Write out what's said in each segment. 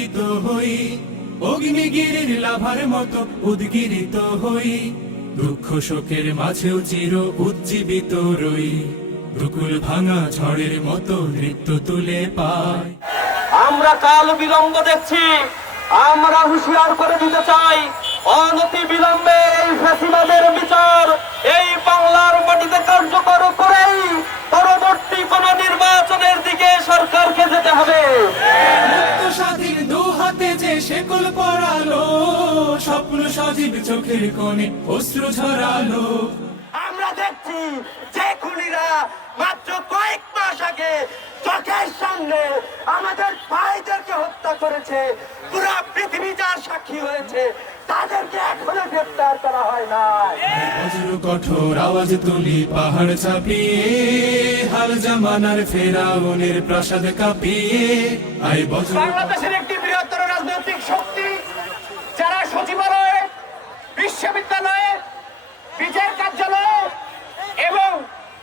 উদ্গীরিত হই, অগ্নিগিরির লাভার মতো উদ্গীরিত হই, দুঃখ শোকের মাঝেও চির উজ্জীবিত রই, দুকুল ভাঙা ঝড়ের মতো নৃত্য তুলে পাই। আমরা কাল বিলম্ব দেখছি, আমরা হুঁশিয়ার করে দিতে চাই, অনতি বিলম্বে এই ফ্যাসিবাদের বিচার এই বাংলার মাটিতে কার্যকর করেই পরবর্তী কোন নির্বাচনের দিকে সরকারকে যেতে হবে। মুক্ত স্বাধীন দু হাতে যে শেকল পরালো, স্বপ্ন সজীব চোখের কোণে অশ্রু ঝরালো। আমরা দেখছি যে খুনিরা মাত্র কয়েক মাস আগে চোখের সামনে আমাদের ভাইদেরকে হত্যা করেছে, পুরো পৃথিবী যার সাক্ষী হয়েছে, তাদেরকে এখনো গ্রেফতার করা হয় না। বজ্র কঠোর আওয়াজ তুলি পাহাড় চাপিয়ে, হাল জামানার ফেরাউনের প্রাসাদ কাঁপিয়ে। আই বজ্র বাংলাদেশের একটি বৃহত্তর রাজনৈতিক শক্তি যারা সচিবালয়ে, বিশ্ববিদ্যালয়ে, বিচার কার্যালয়ে এবং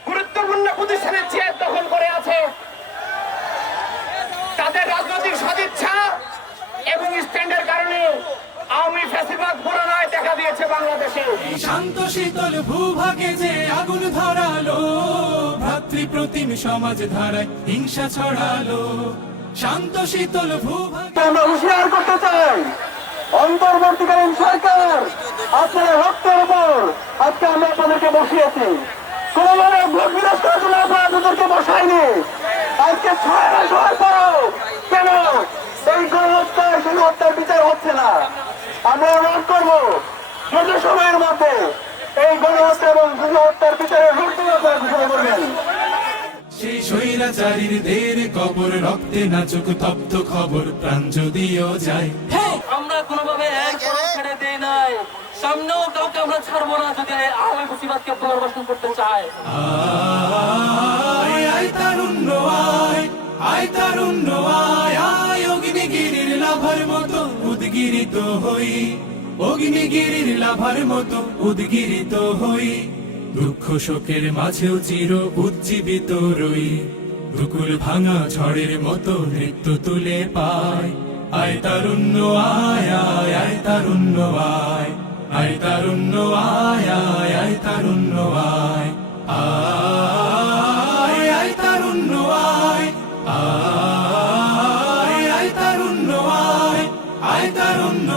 গুরুত্বপূর্ণ প্রতিষ্ঠানের চেয়ার দখল করে আছে, তাদের রাজনৈতিক সদিচ্ছা এবং স্ট্যান্ডের কারণে আওয়ামী ফ্যাসিবাদ পুনরায় দেখা দিয়েছে বাংলাদেশে। শান্ত শীতল ভূভাগে যে আগুন ধরালো, ভ্রাতৃপ্রতিম সমাজ ধারায় হিংসা ছড়ালো। শান্ত শীতল ভূভাগে আমরা হুঁশিয়ার করতে চাই, অন্তর্বর্তীকালীন সরকার আপনার রক্তের উপর আজকে আমরা আপনাদেরকে বসিয়েছি, কোনোভাবে ভোট বিরাজ করার জন্য আমরা আপনাদেরকে বসাইনি। আজকে 6 মাস হওয়ার পরও কেন এই গণহত্যার গণহত্যার বিচার হচ্ছে না? আমরা অনুরোধ করবো দ্রুত সময়ের মধ্যে এই গণহত্যা এবং গণহত্যার বিচারের রূপরেখা ঘোষণা করবেন। সেই স্বৈরাচারীর দের কবর রক্তে নাচুক তপ্ত খবর, প্রাণ যদিও যায়। আমরা কোনোভাবে এক পা ছেড়ে দেই নাই, সামনেও কাউকে আমরা ছাড়বো না যদি আওয়ামী ফ্যাসিবাদকে পুনর্বাসন করতে চায়। আয় আয় তারুণ্য আয়, আয় তারুণ্য আয়, আয় অগ্নিগিরির লাভার মতো উদ্গীরিত হই, অগ্নিগিরির লাভার মতো উদ্গীরিত হই, দুঃখ শোকের মাঝেও চির উজ্জীবিত রই, দুকুল ভাঙা ঝড়ের মতো নৃত্য তুলে পাই। আয় তারুণ্য আয়, আয় আয় তারুণ্য আয়, আয় তারুণ্য আয়, আয় আয় তারুণ্য আয়, আয় আয় তারুণ্য আয়, আয় আয় তারুণ্য আয়, আয় তারুণ্য